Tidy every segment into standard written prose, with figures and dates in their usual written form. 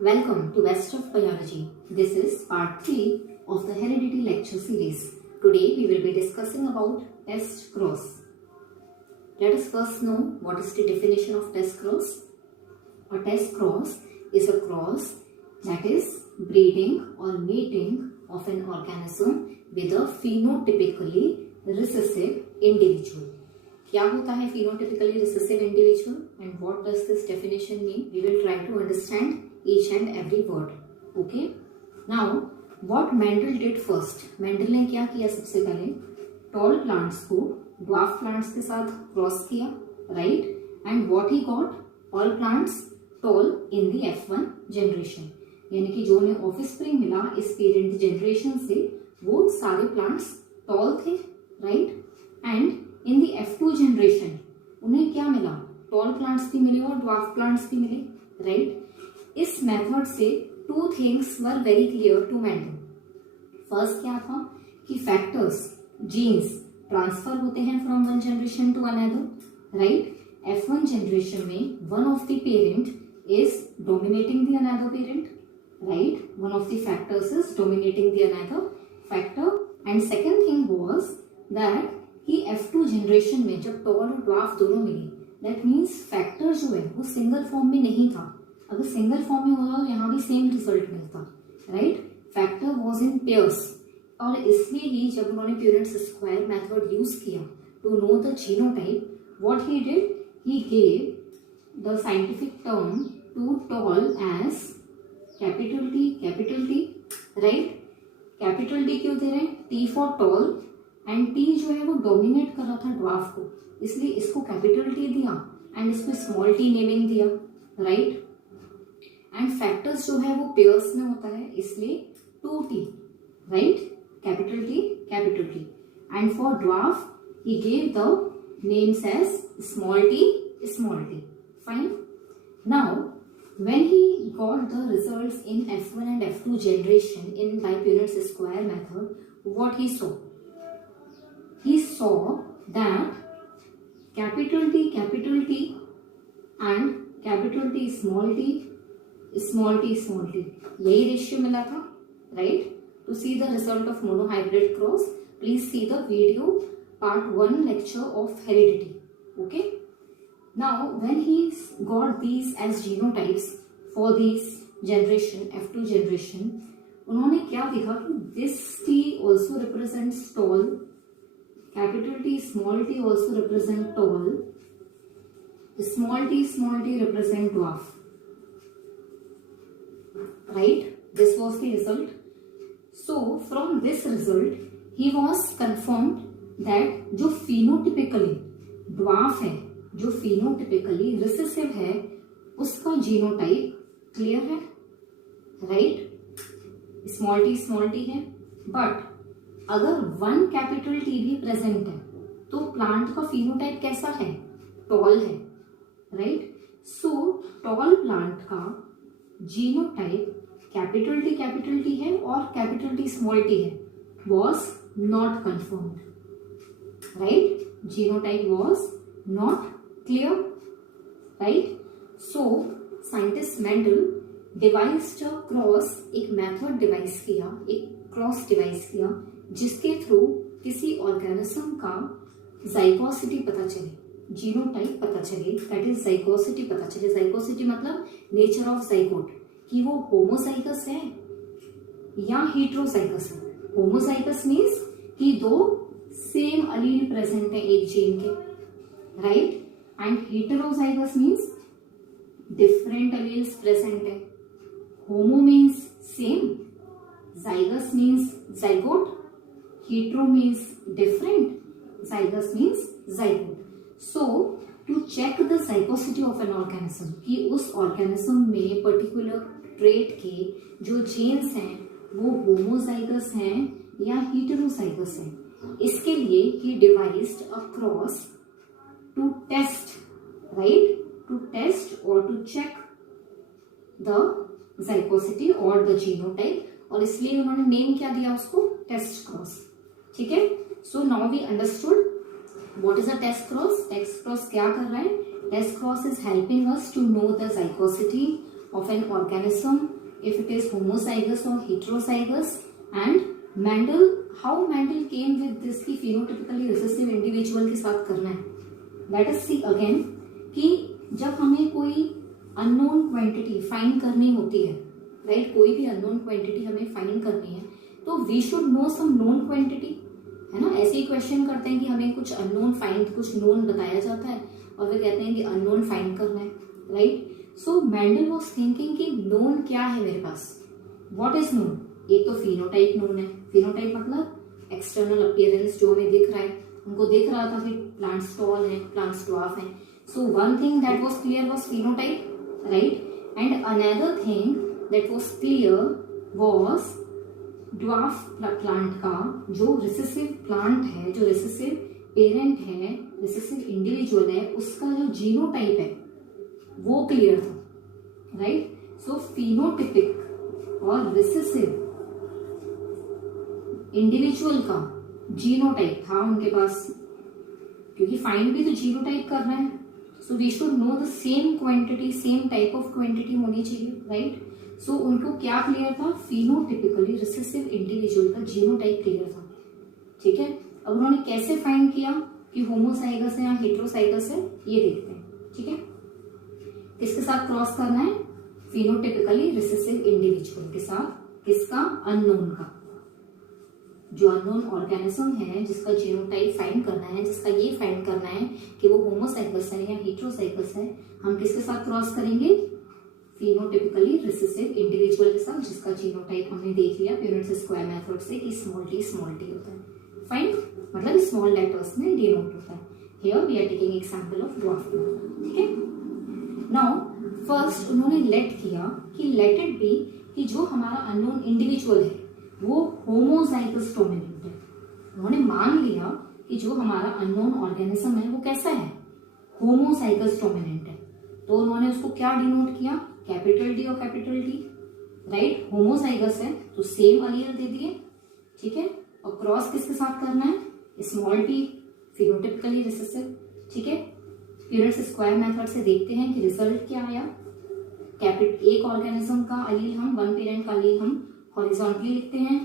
Welcome to Best of Biology. This is part 3 of the heredity lecture series. Today we will be discussing about test cross. Let us first know what is the definition of test cross. A test cross is a cross that is breeding or mating of an organism with a phenotypically recessive individual. क्या होता है phenotypically recessive individual and what does this definition mean? We will try to understand each and every word. Okay. Now, what Mendel did first? Mendel ने क्या किया सबसे पहले? Tall plants को dwarf plants के साथ cross किया, right? And what he got? All plants tall in the F1 generation. यानी कि जो उन्हें ऑफस्प्रिंग मिला इस पेरेंट जनरेशन से वो सारे प्लांट्स टॉल थे, right? And in the F2 generation उन्हें क्या मिला? टॉल प्लांट्स भी मिले और ड्वार्फ प्लांट्स भी मिले, राइट? इस मेथड से two things were very clear to Mendel. First क्या था कि फैक्टर्स, जीन्स ट्रांसफर होते हैं from one generation to another, right? F1 generation में one of the parent is dominating the another parent, right? One of the factors is dominating the another factor. And second thing was that कि F2 generation में जब toll और dwarf दोनों मिले, that means factor जो है वो single form में नहीं था. अगर सिंगल फॉर्म में होता तो यहाँ भी सेम रिजल्ट मिलता, right? Factor was in pairs. और इसलिए ही जब उन्होंने प्यूरेंट्स स्क्वायर मेथड यूज किया to know the genotype, what he did, he gave the scientific term to tall as capital T, right? Capital T क्यों दे रहे हैं? T for tall, and T जो है वो डोमिनेट कर रहा था ड्वार्फ को, इसलिए इसको कैपिटल टी दिया एंड इसको स्मॉल टी नेमिंग दिया, राइट? एंड फैक्टर्स जो है वो पेयर्स में होता है, इसलिए 2t, right? Capital T. And for dwarf he gave the names as small T. Fine. Now when he got the results in F1 and F2 generation in bipurines square method, what he saw? He saw that capital T and capital T, small t, यही ratio मिला था, right? To see the result of monohybrid cross, please see the video part 1 lecture of heredity. Okay? Now, when he got these as genotypes for this generation, F2 generation, उन्होंने क्या देखा कि this T also represents tall, capital T, small t also represent tall, small t represent dwarf, right? This was the result. So, from this result, he was confirmed that जो phenotypically dwarf है, जो phenotypically recessive है, उसका genotype clear है, right? Small T है. But अगर one capital T भी present है तो प्लांट का फिनोटाइप कैसा है? टॉल है, राइट? सो टॉल प्लांट का जीनोटाइप कैपिटल टी है और कैपिटल टी स्मॉल टी है, was not confirmed, right? Genotype was not clear, right? So scientist Mendel devised a cross, एक मेथड डिवाइस किया, एक क्रॉस डिवाइस किया जिसके थ्रू किसी ऑर्गेनिज्म का जाइगोसिटी पता चले, जीनोटाइप पता चले, दैट इज जाइगोसिटी पता चले. जाइगोसिटी मतलब नेचर ऑफ जाइगोट, कि वो होमोजाइगस है या हेटेरोजाइगस है. होमोजाइगस मीन्स कि दो सेम अलील प्रेजेंट है एक जीन के, right? And heterozygous means different alleles present है. Homo means same, zygous means zygote, hetero means different, zygous means zygote. So to check the zygosity of an organism, कि उस organism में particular trait के जो jeans हैं वो homozygous हैं या हेटेरोजाइगस हैं, इसके लिए ही devised a cross to test, right? To test or to check the zygosity or the genotype, और इसलिए उन्होंने नेम क्या दिया उसको? Test cross. ठीक है? So now we understood what is a test cross. Test cross क्या कर रहा है? Test cross is helping us to know the zygosity of an organism, if it is homozygous or heterozygous, and Mendel, how Mendel came with this कि phenotypically recessive individual के साथ करना है. Let us see again कि जब हमें कोई unknown quantity find करनी होती है, right, कोई भी unknown quantity हमें find करनी है, तो we should know some known quantity, है ना. ऐसे ही क्वेश्चन करते हैं कि हमें कुछ unknown find, कुछ known बताया जाता है और वे कहते हैं कि unknown find करना है, right. So Mendel was thinking कि नोन क्या है मेरे पास, व्हाट इज नोन. एक तो फिनोटाइप नोन है. फिनोटाइप मतलब एक्सटर्नल अपीयरेंस जो हमें दिख रहा है. उनको दिख रहा था कि प्लांट्स टॉल हैं, प्लांट्स ड्वार्फ हैं. So one thing that was clear was phenotype, right. And another thing that was clear was dwarf plant का जो रिसेसिव प्लांट है, जो रिसेसिव पेरेंट है, रिसेसिव इंडिविजुअल है, उसका जो जीनोटाइप है वो क्लियर था, राइट. सो फिनोटिपिक और रिसेसिव इंडिविजुअल का जीनोटाइप था उनके पास, क्योंकि फाइंड भी तो जीनोटाइप कर रहे हैं. So we should know the same quantity, same type of quantity होनी चाहिए, राइट. सो उनको क्या क्लियर था, फिनोटिपिकली रिसेसिव इंडिविजुअल का जीनोटाइप क्लियर था. ठीक है. अब उन्होंने कैसे फाइंड किया कि होमोसाइगस है या हेटेरोसाइगस है, ये देखते हैं. ठीक है. किसके साथ क्रॉस करना है, फिनोटिपिकली रिसेसिव इंडिविजुअल के साथ. किसका, अननोन का. जो अननोन ऑर्गेनिज्म है जिसका जीनोटाइप फाइंड करना है, जिसका ये फाइंड करना है कि वो होमोसाइगस है या हेटेरोसाइगस है, हम किसके साथ क्रॉस करेंगे, फिनोटिपिकली रिसेसिव इंडिविजुअल के साथ, जिसका जीनोटाइप हमने देख लिया प्यूरेट स्क्वायर मेथड से कि स्मॉल टी होता है. फाइन, मतलब स्मॉल लेटर्स में डिनोट होता है. Here we are taking example of dwarf plant. ठीक है. नाउ फर्स्ट उन्होंने लेट किया कि लेट इट बी कि जो हमारा अननोन इंडिविजुअल है वो होमोजाइगस डोमिनेंट है. उन्होंने मान लिया कि जो हमारा अननोन ऑर्गेनिज्म है वो कैसा है, होमोजाइगस डोमिनेंट है. तो उन्होंने उसको क्या डिनोट किया, कैपिटल डी और कैपिटल डी, राइट. होमोजाइगस है तो सेम अलील दे दिए. ठीक है. और क्रॉस किसके साथ करना है, स्मॉल टी, फिनोटिपिकली रिसेसिव. ठीक है. प्यूरेट स्क्वायर मेथड से देखते हैं कि रिजल्ट क्या आया. एक ऑर्गेनिज्म का अलील हम, वन पेरेंट का अलील हम हॉरिजॉन्टली लिखते हैं,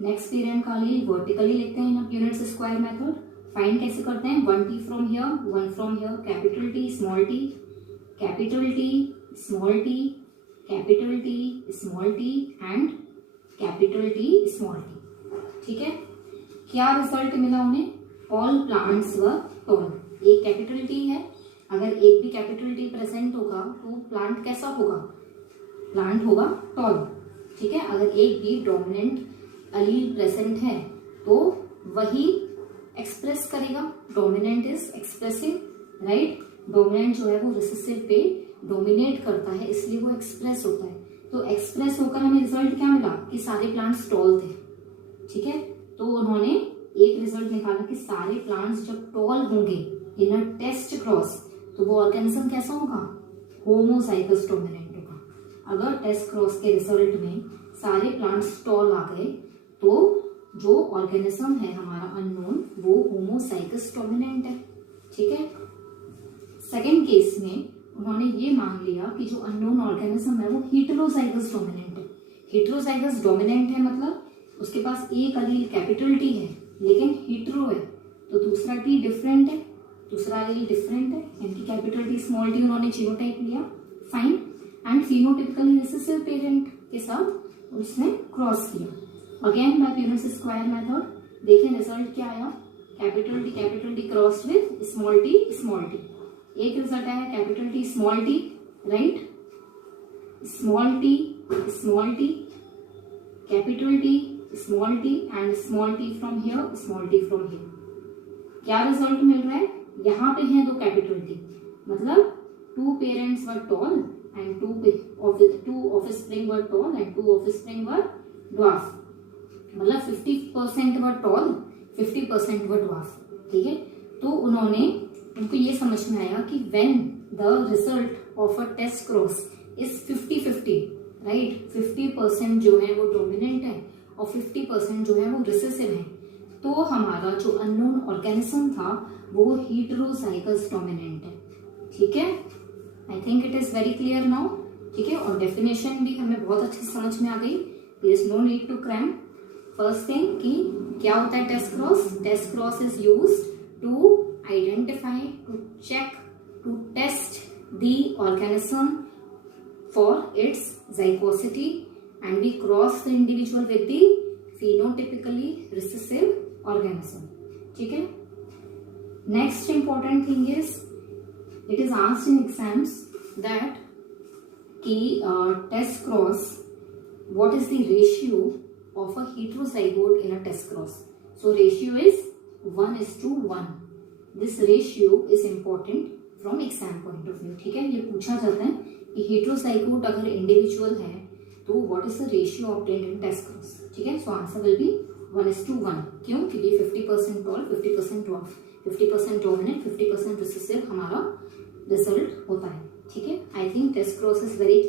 नेक्स्ट पेरेंट का अलील वर्टिकली लिखते हैं इन प्यूरेट स्क्वायर मेथड. फाइंड कैसे करते हैं, 1 T from here, 1 from here, capital T small T, capital T small T, capital T small T and capital T small T. ठीक है. क्या रिजल्ट मिला उन्हें, ऑल प्लांट्स वर टॉल. एक कैपिटल टी है, अगर एक भी कैपिटल टी प्रेजेंट होगा तो प्लांट कैसा होगा, प्लांट होगा टॉल. ठीक है. अगर एक भी डोमिनेंट अलील प्रेजेंट है तो वही एक्सप्रेस करेगा. Dominant is expressive, right. Dominant जो है वो रिसेसिव पे डोमिनेट करता है, इसलिए वो एक्सप्रेस होता है. तो एक्सप्रेस होकर हमें रिजल्ट क्या मिला कि सारे प्लांट्स टॉल थे. ठीक है. तो उन्होंने एक रिजल्ट निकाला कि सारे प्लांट्स जब टॉल होंगे इन अ टेस्ट क्रॉस तो वो ऑर्गेनिज्म कैसा होगा, होमोजाइगस डोमिनेंट होगा. अगर टेस्ट क्रॉस के रिजल्ट में सारे प्लांट्स टॉल आ गए तो जो ऑर्गेनिज्म है हमारा अननोन वो होमोजाइगस डोमिनेंट है. ठीक है. सेकेंड केस में उन्होंने ये मान लिया कि जो अननोन ऑर्गेनिज्म है वो हेटेरोजाइगस डोमिनेंट है. हेटेरोजाइगस डोमिनेंट है मतलब उसके पास एक अलील कैपिटल टी है लेकिन हेटेरो है, तो दूसरा टी डिफरेंट है, दूसरा अलील डिफरेंट है, यानी कैपिटल टी स्मॉल टी उन्होंने जीनोटाइप लिया. Fine. And phenotypically recessive parent के साथ उसने क्रॉस किया. Again by Punnett square method. देखें रिजल्ट क्या आया, capital T cross with small T small T. एक रिजल्ट आया capital T small T, right. Small T capital T small T and small T from here, small T from here. क्या result मिल रहा है, यहाँ पे है दो कैपिटल टी, मतलब 2 parents were tall and 2 offspring were tall and 2 offspring were dwarf. मतलब 50% वर टॉल, 50% वर ड्वार्फ. ठीक है. तो उनको ये समझ में आया कि when the result of a test cross is 50-50, right. 50% जो है वो डोमिनेंट है और 50% जो है वो रिसेसिव है, तो हमारा जो अननोन ऑर्गेनिज्म था वो हेटेरोजाइगस डोमिनेंट है. ठीक है. I think it is very clear now. ठीक है, और डेफिनेशन भी हमें बहुत अच्छी समझ में आ गई. There is no need to cram. First thing कि क्या होता है test cross. Test cross is used to identify, to check, to test the organism for its zygosity, and we cross the individual with the phenotypically recessive organism. ठीक है. Next important thing is it is asked in exams that कि test cross, what is the ratio of a heterozygote in a test cross. So ratio is 1:1. This ratio is important from exam point of view. ठीक है, ये पूछा जाता है कि हेटेरोजाइगोट अगर individual है तो what is the ratio obtained in test cross. ठीक है, सो आंसर विल बी 1:1. क्यों? क्योंकि 50% टॉल, 50% ड्वार्फ, 50% डोमिनेंट, 50% रिसेसिव हमारा रिजल्ट होता है. ठीक है, I think test cross is very